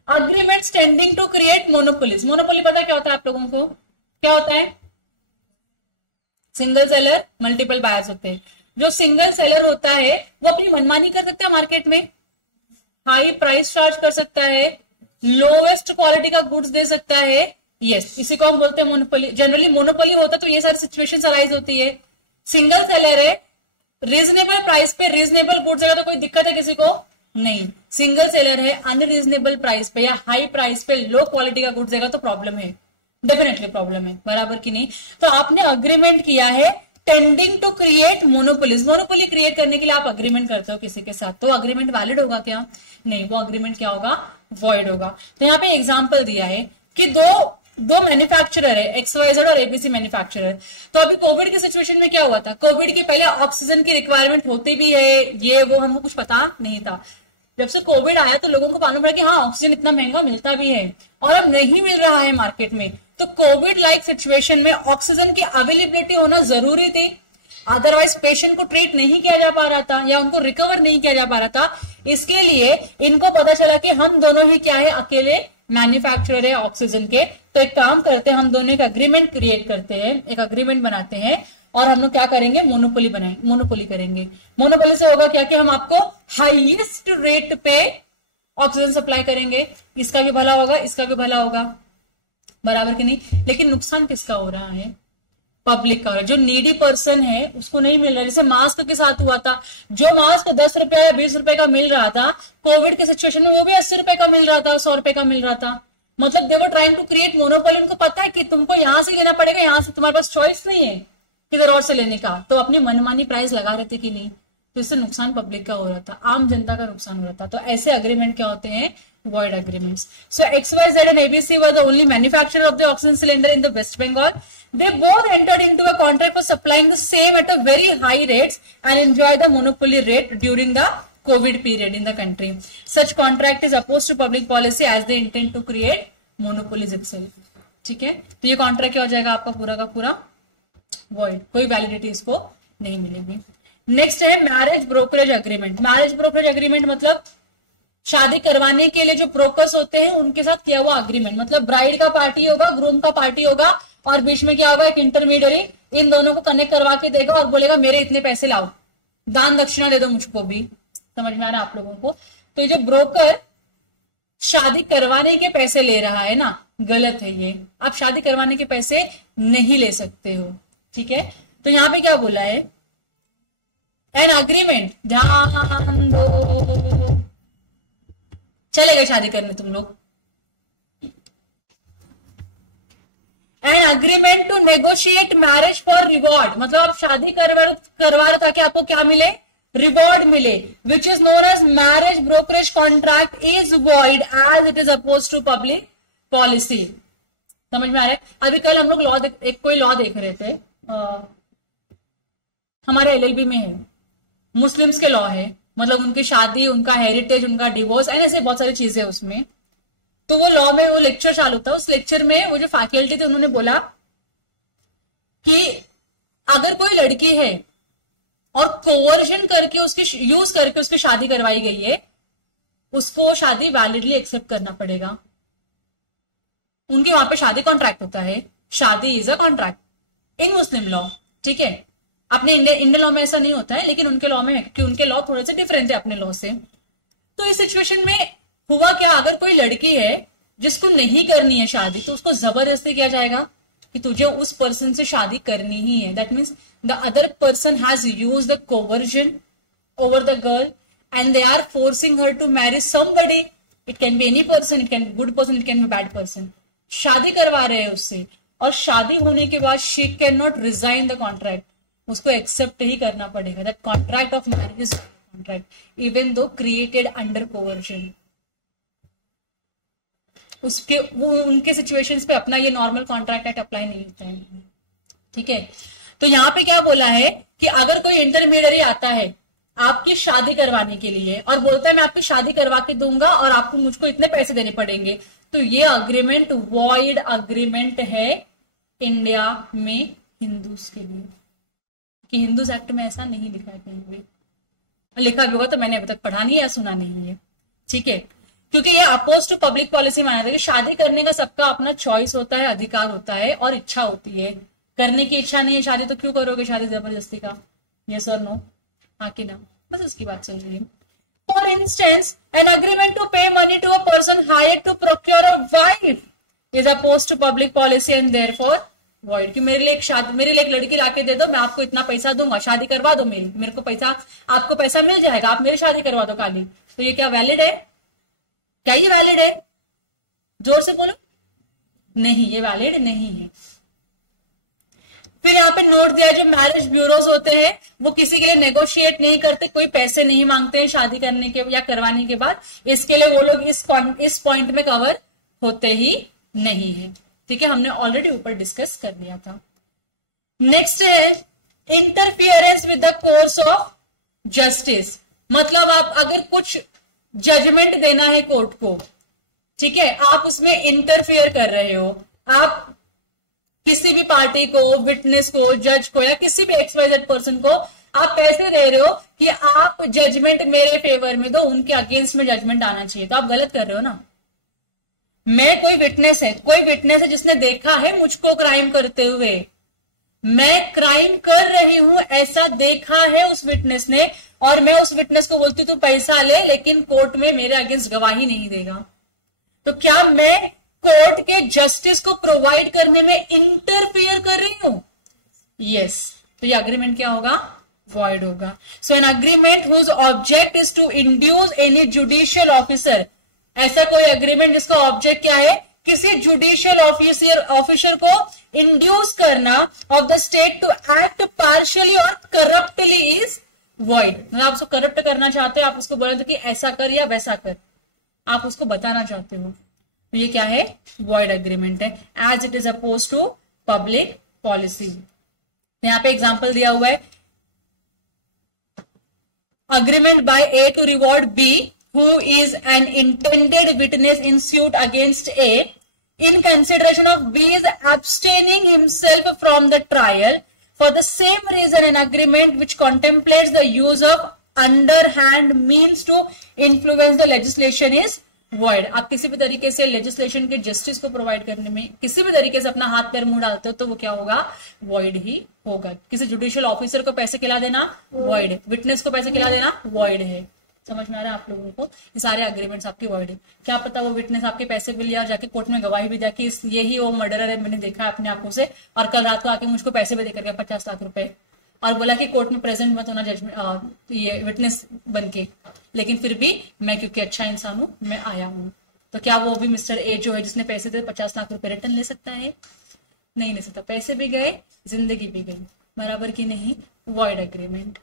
Agreements tending to create monopolies. Monopoly पता क्या होता है आप लोगों को? क्या होता है? सिंगल सेलर मल्टीपल बायर्स होते हैं। जो सिंगल सेलर होता है वो अपनी मनमानी कर सकता है मार्केट में, हाई प्राइस चार्ज कर सकता है, लोवेस्ट क्वालिटी का गुड्स दे सकता है। यस, इसी को हम बोलते हैं मोनोपोली। जनरली मोनोपोली होता तो ये सारी सिचुएशन अराइज होती है। सिंगल सेलर है, रीजनेबल प्राइस पे रीजनेबल गुड्स देगा तो कोई दिक्कत है किसी को? नहीं। सिंगल सेलर है, अनरीजनेबल प्राइस पे या हाई प्राइस पे लो क्वालिटी का गुड्स देगा तो प्रॉब्लम है, डेफिनेटली प्रॉब्लम है, बराबर की नहीं? तो आपने अग्रीमेंट किया है tending to create monopolies. Monopoly create करने के लिए आप अग्रीमेंट करते हो किसी के साथ, तो अग्रीमेंट वैलिड होगा क्या? नहीं, वो अग्रीमेंट क्या होगा? वॉइड होगा। तो यहाँ पे एग्जाम्पल दिया है कि दो मैन्युफैक्चरर है, XYZ और ABC मैन्युफैक्चरर। तो अभी कोविड की सिचुएशन में क्या हुआ था? कोविड के पहले ऑक्सीजन की रिक्वायरमेंट होती भी है, ये वो हमको कुछ पता नहीं था। जब से कोविड आया तो लोगों को मालूम पड़ा कि हाँ ऑक्सीजन इतना महंगा मिलता भी है और अब नहीं मिल रहा है मार्केट में। तो कोविड लाइक सिचुएशन में ऑक्सीजन की अवेलेबिलिटी होना जरूरी थी, अदरवाइज पेशेंट को ट्रीट नहीं किया जा पा रहा था या उनको रिकवर नहीं किया जा पा रहा था। इसके लिए इनको पता चला कि हम दोनों ही क्या है, अकेले मैन्युफैक्चरर है ऑक्सीजन के। तो एक काम करते हैं, हम दोनों एक अग्रीमेंट क्रिएट करते हैं, एक अग्रीमेंट बनाते हैं और हम लोग क्या करेंगे? मोनोपोली करेंगे। मोनोपोली से होगा क्या कि हम आपको हाईएस्ट रेट पे ऑक्सीजन सप्लाई करेंगे, इसका भी भला होगा, इसका भी भला होगा, बराबर की नहीं? लेकिन नुकसान किसका हो रहा है? पब्लिक का हो रहा है। जो नीडी पर्सन है उसको नहीं मिल रहा। जैसे मास्क के साथ हुआ था, जो मास्क 10 रुपए या 20 रुपए का मिल रहा था कोविड के सिचुएशन में, वो भी 80 रुपए का मिल रहा था, 100 रुपए का मिल रहा था। मतलब they were trying to create monopoly. उनको पता है कि तुमको यहां से लेना पड़ेगा, यहां से तुम्हारे पास चॉइस नहीं है किधर और से लेने का, तो अपनी मनमानी प्राइस लगा रहे थे कि नहीं? तो इससे नुकसान पब्लिक का हो रहा था, आम जनता का नुकसान हो रहा था। तो ऐसे अग्रीमेंट क्या होते हैं? void agreements. So XYZ and ABC were the only manufacturer of the oxygen cylinder in the West Bengal. They both entered into a contract for supplying the same at a very high rates and enjoy the monopoly rate during the COVID period in the country. Such contract is opposed to public policy as they intend to create monopolies itself. ठीक है, तो ये contract क्या हो जाएगा आपका पूरा का पूरा? void, कोई वैलिडिटी इसको नहीं मिलेगी। नेक्स्ट है marriage brokerage agreement. Marriage brokerage agreement मतलब शादी करवाने के लिए जो ब्रोकर्स होते हैं उनके साथ किया हुआ अग्रीमेंट। मतलब ब्राइड का पार्टी होगा, ग्रूम का पार्टी होगा और बीच में क्या होगा? एक इंटरमीडियरी इन दोनों को कनेक्ट करवा के देगा और बोलेगा मेरे इतने पैसे लाओ, दान दक्षिणा दे दो मुझको भी। समझ में आ रहा है आप लोगों को? तो ये जो ब्रोकर शादी करवाने के पैसे ले रहा है ना, गलत है ये। आप शादी करवाने के पैसे नहीं ले सकते हो, ठीक है? तो यहां पे क्या बोला है? एन अग्रीमेंट, ध्यान दो, चलेगा शादी करने तुम लोग। An agreement to negotiate marriage for reward, मतलब आप शादी करवा रहे ताकि आपको क्या मिले? रिवॉर्ड मिले, which is known as marriage brokerage contract is void as it is oppose to public policy. समझ में आ रहा है? अभी कल हम लोग कोई लॉ देख रहे थे, हमारे LLB में है, मुस्लिम्स के लॉ है, मतलब उनकी शादी, उनका हेरिटेज, उनका डिवोर्स एंड ऐसे बहुत सारी चीजें उसमें। तो वो लॉ में वो लेक्चर चालू था, उस लेक्चर में वो जो फैकल्टी थे उन्होंने बोला कि अगर कोई लड़की है और कोवर्जन करके उसकी शादी करवाई गई है, उसको शादी वैलिडली एक्सेप्ट करना पड़ेगा। उनके वहां पे शादी कॉन्ट्रैक्ट होता है, शादी is a contract in Muslim law, ठीक है? अपने इंडियन लॉ में ऐसा नहीं होता है, लेकिन उनके लॉ में है, क्योंकि उनके लॉ थोड़े से डिफरेंट है अपने लॉ से। तो इस सिचुएशन में हुआ क्या, अगर कोई लड़की है जिसको नहीं करनी है शादी, तो उसको जबरदस्ती किया जाएगा कि तुझे उस पर्सन से शादी करनी ही है. That means the other person has use the coercion over the girl and they are forcing her to marry somebody. It can be any person, it can be good person, it can be bad person. शादी करवा रहे हैं उससे, और शादी होने के बाद she can not resign the contract. उसको एक्सेप्ट ही करना पड़ेगा. That contract of marriage is contract even though created under coercion. उसके वो उनके सिचुएशंस पे अपना ये नॉर्मल कॉन्ट्रैक्ट एक्ट अप्लाई नहीं होता है. ठीक है, तो यहाँ पे क्या बोला है कि अगर कोई इंटरमीडियरी आता है आपकी शादी करवाने के लिए और बोलता है मैं आपकी शादी करवा के दूंगा और आपको मुझको इतने पैसे देने पड़ेंगे, तो ये अग्रीमेंट वॉइड अग्रीमेंट है इंडिया में हिंदूज के लिए. कि हिंदूज एक्ट में ऐसा नहीं लिखा है कहीं भी. लिखा भी होगा तो मैंने अभी तक पढ़ा नहीं है या सुना नहीं है. ठीक है, क्योंकि ये अपोज टू पब्लिक पॉलिसी माना था कि शादी करने का सबका अपना चॉइस होता है, अधिकार होता है और इच्छा होती है. करने की इच्छा नहीं है शादी तो क्यों करोगे शादी जबरदस्ती का? यस और नो, हाँ कि ना, बस उसकी बात चल रही है. For instance an agreement to pay money to a person hired to procure a wife is oppose to public policy and therefore void. कि मेरे लिए एक लड़की लाके दे दो, मैं आपको इतना पैसा दूंगा, शादी करवा दो मेरे को पैसा, आपको पैसा मिल जाएगा, आप मेरी शादी करवा दो काली. तो ये क्या वैलिड है? क्या ये वैलिड है? जोर से बोलो. नहीं, ये वैलिड नहीं है. फिर यहाँ पे नोट दिया, जो मैरिज ब्यूरोज होते हैं वो किसी के लिए नेगोशिएट नहीं करते, कोई पैसे नहीं मांगते हैं शादी करने के या करवाने के बाद. इसके लिए वो लोग इस पॉइंट में कवर होते ही नहीं है. ठीक है, हमने ऑलरेडी ऊपर डिस्कस कर लिया था. नेक्स्ट है interference with the course of justice. मतलब आप अगर कुछ जजमेंट देना है कोर्ट को, ठीक है, आप उसमें इंटरफियर कर रहे हो. आप किसी भी पार्टी को, विटनेस को, जज को या किसी भी XYZ पर्सन को आप पैसे दे रहे हो कि आप जजमेंट मेरे फेवर में दो, उनके अगेंस्ट में जजमेंट आना चाहिए, तो आप गलत कर रहे हो ना. कोई विटनेस है जिसने देखा है मुझको क्राइम करते हुए, मैं क्राइम कर रही हूं ऐसा देखा है उस विटनेस ने, और मैं उस विटनेस को बोलती हूँ तू पैसा ले लेकिन कोर्ट में मेरे अगेंस्ट गवाही नहीं देगा, तो क्या मैं कोर्ट के जस्टिस को प्रोवाइड करने में इंटरफियर कर रही हूं? यस. तो ये अग्रीमेंट क्या होगा? वॉइड होगा. So an agreement whose object is to induce any judicial officer. ऐसा कोई अग्रीमेंट जिसका ऑब्जेक्ट क्या है? किसी जुडिशियल ऑफिसर को इंड्यूस करना of the state to act partially और करप्टली इज वॉइड. मतलब आप उसको करप्ट करना चाहते हो, आप उसको बोले कि ऐसा कर या वैसा कर, आप उसको बताना चाहते हो, तो ये क्या है? वॉइड अग्रीमेंट है, as it is oppose to public policy. यहाँ पे एग्जांपल दिया हुआ है, agreement by A to reward B who is an intended witness in suit against A in consideration of B is abstaining himself from the trial for the same reason. An agreement which contemplates the use of underhand means to influence the legislation is void. आप किसी भी तरीके से legislation के justice को provide करने में किसी भी तरीके से अपना हाथ पैर मुंह डालते हो तो वो क्या होगा? वॉइड ही होगा. किसी जुडिशियल ऑफिसर को पैसे खिला देना वॉइड है, विटनेस को पैसे खिला देना वॉइड है. समझ में आ रहा है आप लोगों को? ये सारे अग्रीमेंट्स आपके वॉइड है. क्या पता वो विटनेस आपके पैसे भी लिया और जाके कोर्ट में गवाही भी दिया कि यही वो मर्डरर है, मैंने देखा अपने आंखों से, और कल रात को आके मुझको पैसे भी देकर गया 50 लाख रुपए, और बोला कि कोर्ट में प्रेजेंट मत होना जजमेंट ये विटनेस बन के, लेकिन फिर भी मैं क्योंकि अच्छा इंसान हूं मैं आया हूं. तो क्या वो भी मिस्टर ए जो है जिसने पैसे दे 50 लाख रुपए रिटर्न ले सकता है? नहीं ले सकता. पैसे भी गए, जिंदगी भी गई, बराबर की नहीं. Void agreement.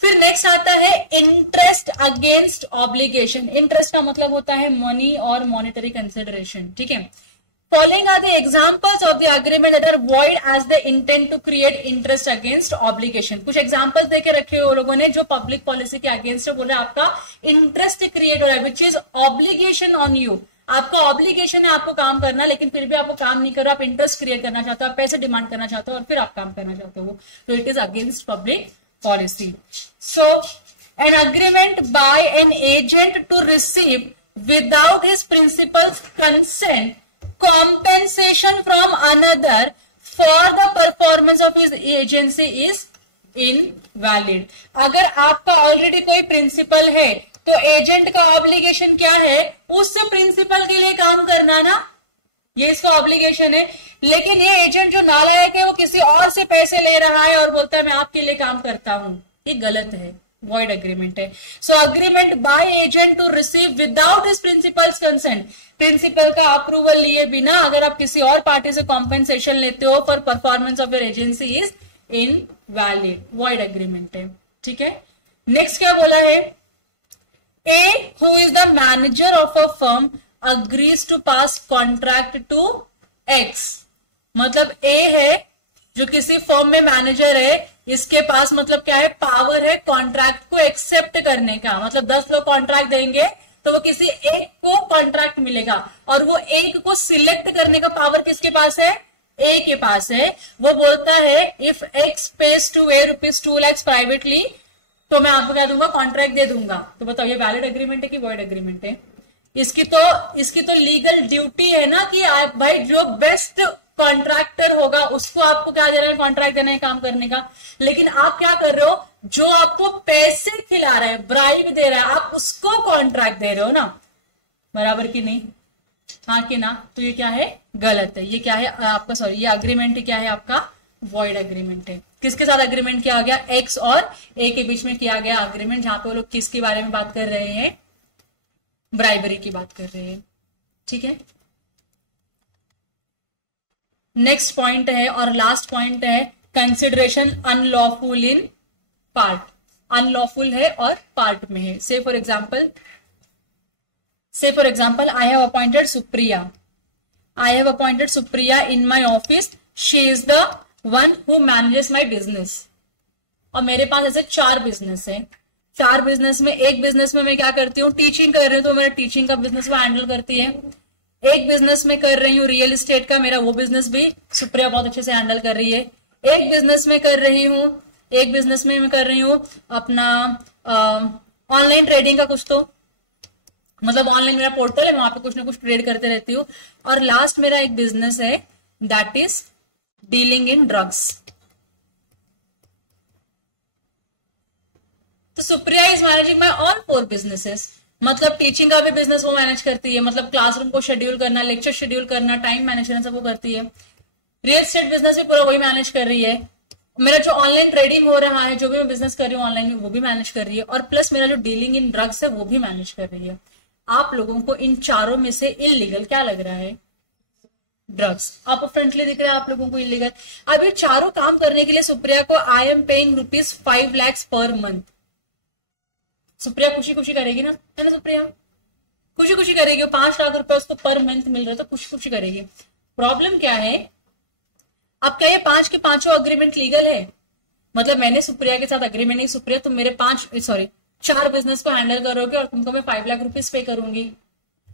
फिर नेक्स्ट आता है इंटरेस्ट अगेंस्ट ऑब्लिगेशन. इंटरेस्ट का मतलब होता है मनी और मॉनिटरी कंसिडरेशन. ठीक है, following are the examples of the agreement that are void as the intent to create interest against obligation. कुछ एग्जांपल्स देके रखे हुए लोगों ने जो पब्लिक पॉलिसी के अगेंस्ट बोल रहे हैं आपका इंटरेस्ट क्रिएट हो रहा है, which is obligation on you. आपका ऑब्लिगेशन है आपको काम करना, लेकिन फिर भी आपको काम नहीं करो, आप इंटरेस्ट क्रिएट करना चाहते हो, आप पैसे डिमांड करना चाहते हो और फिर आप काम करना चाहते हो, तो it is against public policy. So an agreement by an agent to receive without his principal's consent compensation from another for the performance of his agency is invalid. अगर आपका ऑलरेडी कोई प्रिंसिपल है तो एजेंट का obligation क्या है, उस principal के लिए काम करना ना, ये इसका ऑब्लिगेशन है। लेकिन ये एजेंट जो नालायक है वो किसी और से पैसे ले रहा है और बोलता है मैं आपके लिए काम करता हूं, ये गलत है, वॉइड अग्रीमेंट है। So agreement by agent to receive without his principal's consent, principal का अप्रूवल लिए बिना अगर आप किसी और पार्टी से कॉम्पेंसेशन लेते हो for performance of your agency is invalid, void agreement है। ठीक है, नेक्स्ट क्या बोला है, A who is the manager of a firm agrees to pass contract to X, मतलब A है जो किसी फर्म में मैनेजर है, इसके पास मतलब क्या है, पावर है कॉन्ट्रैक्ट को एक्सेप्ट करने का। मतलब 10 लोग कॉन्ट्रैक्ट देंगे तो वो किसी एक को कॉन्ट्रैक्ट मिलेगा और वो एक को सिलेक्ट करने का पावर किसके पास है, ए के पास है। वो बोलता है if X pays to A ₹2 lakhs privately तो मैं आपको क्या दूंगा, कॉन्ट्रैक्ट दे दूंगा। तो बताओ ये वैलिड अग्रीमेंट है कि वॉइड अग्रीमेंट है? इसकी तो लीगल ड्यूटी है ना कि आप भाई जो बेस्ट कॉन्ट्रैक्टर होगा उसको आपको क्या देना है, कॉन्ट्रैक्ट देना है काम करने का। लेकिन आप क्या कर रहे हो, जो आपको पैसे खिला रहा है, ब्राइब दे रहा है, आप उसको कॉन्ट्रैक्ट दे रहे हो ना, बराबर की नहीं, हाँ कि ना? तो ये क्या है, गलत है। ये क्या है आपका, सॉरी ये अग्रीमेंट क्या है आपका, वॉइड अग्रीमेंट है। किसके साथ अग्रीमेंट किया गया, एक्स और ए के बीच में किया गया अग्रीमेंट, जहां पे वो लोग किसके बारे में बात कर रहे हैं, ब्राइबरी की बात कर रहे हैं। ठीक है, नेक्स्ट पॉइंट है और लास्ट पॉइंट है consideration unlawful in part, unlawful है और पार्ट में है। से for example I have appointed Supriya in my office, she is the one who manages my business. और मेरे पास ऐसे 4 बिजनेस है, 4 बिजनेस में एक बिजनेस में मैं क्या करती हूँ, टीचिंग कर रही हूँ तो मेरा टीचिंग का बिजनेस वो हैंडल करती है। एक बिजनेस में कर रही हूँ रियल एस्टेट का, मेरा वो बिजनेस भी सुप्रिया बहुत अच्छे से हैंडल कर रही है। एक बिजनेस में कर रही हूँ अपना ऑनलाइन ट्रेडिंग का, कुछ तो मतलब ऑनलाइन मेरा पोर्टल है, वहां पे कुछ ना कुछ ट्रेड करते रहती हूँ। और लास्ट मेरा एक बिजनेस है that is dealing in drugs. तो Supriya is managing my all 4 businesses, मतलब टीचिंग का भी बिजनेस वो मैनेज करती है, मतलब क्लासरूम को शेड्यूल करना, लेक्चर शेड्यूल करना, टाइम मैनेज करना सब वो करती है। रियल एस्टेट बिजनेस भी पूरा वही मैनेज कर रही है। मेरा जो ऑनलाइन ट्रेडिंग हो रहा है, जो भी मैं बिजनेस कर रही हूँ ऑनलाइन में, वो भी मैनेज कर रही है। और प्लस मेरा जो डीलिंग इन ड्रग्स है वो भी मैनेज कर रही है। आप लोगों को इन चारों में से इलीगल क्या लग रहा है, ड्रग्स। आप फ्रंटली दिख रहा है आप लोगों को इलीगल। अब ये चारों काम करने के लिए सुप्रिया को I am paying ₹5 lakhs per month. Supriya खुशी खुशी करेगी ना, है ना? सुप्रिया खुशी खुशी करेगी, 5 लाख रुपए उसको पर मंथ मिल रहा है तो खुशी खुशी करेगी। प्रॉब्लम क्या है, अब क्या ये 5 के 5 अग्रीमेंट लीगल है? मतलब मैंने सुप्रिया के साथ अग्रीमेंट नहीं, सुप्रिया तुम मेरे 4 बिजनेस को हैंडल करोगे और तुमको मैं 5 लाख रुपीज पे करूंगी।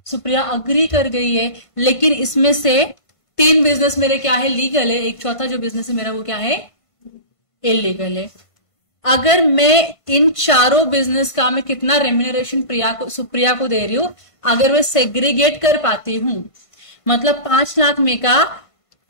सुप्रिया अग्री कर गई है, लेकिन इसमें से 3 बिजनेस मेरे क्या है, लीगल है। एक चौथा जो बिजनेस है मेरा वो क्या है, इलीगल है। अगर मैं इन चारों बिजनेस का मैं कितना रेम्यूनरेशन सुप्रिया को दे रही हूं, अगर मैं सेग्रीगेट कर पाती हूं, मतलब 5 लाख में का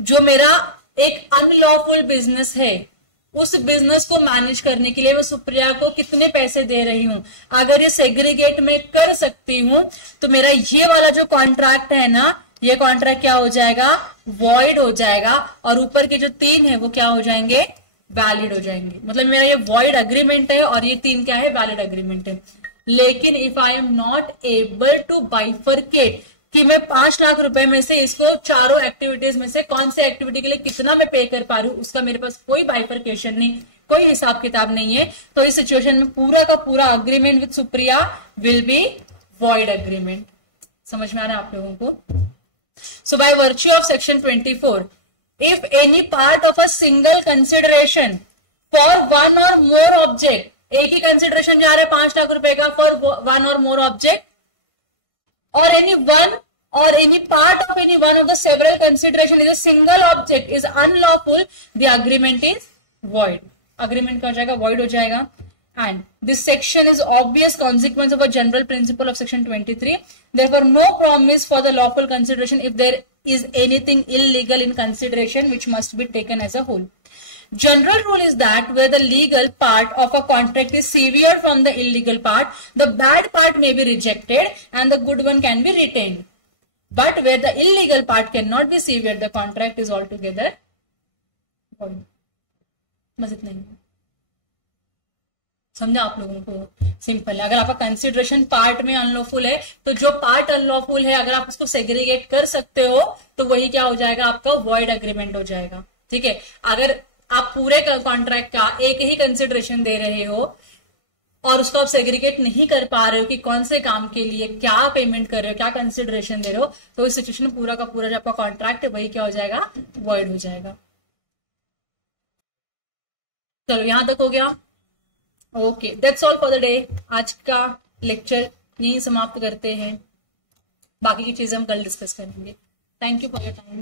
जो मेरा एक अनलॉफुल बिजनेस है, उस बिजनेस को मैनेज करने के लिए मैं सुप्रिया को कितने पैसे दे रही हूं, अगर ये सेग्रीगेट मैं कर सकती हूं तो मेरा ये वाला जो कॉन्ट्रैक्ट है ना, ये कॉन्ट्रैक्ट क्या हो जाएगा, वॉइड हो जाएगा। और ऊपर के जो 3 है वो क्या हो जाएंगे, वैलिड हो जाएंगे। मतलब मेरा ये वॉइड अग्रीमेंट है और ये 3 क्या है, वैलिड अग्रीमेंट है। लेकिन if I am not able to bifurcate कि मैं 5 लाख रुपए में से इसको चारों एक्टिविटीज में से कौन से एक्टिविटी के लिए कितना मैं पे कर पा रही हूँ, उसका मेरे पास कोई बाइफरकेशन नहीं, कोई हिसाब किताब नहीं है, तो इस सिचुएशन में पूरा का पूरा agreement with Supriya will be void agreement. समझ में आ रहा है आप लोगों को? So by virtue of section 24, if any part of a single consideration for one or more object, एक ही कंसिडरेशन जा रहा है 5 लाख रुपए का for one or more object, or any part of any one of the several consideration is a single object is unlawful, the agreement is void. Agreement क्या हो जाएगा, void हो जाएगा। And this section is obvious consequence of a general principle of section 23. Therefore, no promise for the lawful consideration if there is anything illegal in consideration which must be taken as a whole. General rule is that where the legal part of a contract is severed from the illegal part, the bad part may be rejected and the good one can be retained. But where the illegal part cannot be severed, the contract is altogether void. बस इतना ही समझा आप लोगों को? Simple है. अगर आपका consideration part में अनलॉफुल है तो जो पार्ट अनलॉफुल है अगर आप उसको सेग्रीगेट कर सकते हो तो वही क्या हो जाएगा, आपका वॉइड एग्रीमेंट हो जाएगा. ठीक है. अगर आप पूरे कॉन्ट्रैक्ट का एक ही कंसिडरेशन दे रहे हो और उसको आप सेग्रीगेट नहीं कर पा रहे हो कि कौन से काम के लिए क्या पेमेंट कर रहे हो, क्या कंसिडरेशन दे रहे हो, तो इस सिचुएशन में पूरा का पूरा जो आपका कॉन्ट्रैक्ट है वही क्या हो जाएगा, वॉइड हो जाएगा. चलो यहां तक हो गया. Okay, that's all for the day. आज का लेक्चर यहीं समाप्त करते हैं. बाकी की चीजें हम कल डिस्कस करेंगे. Thank you for your time.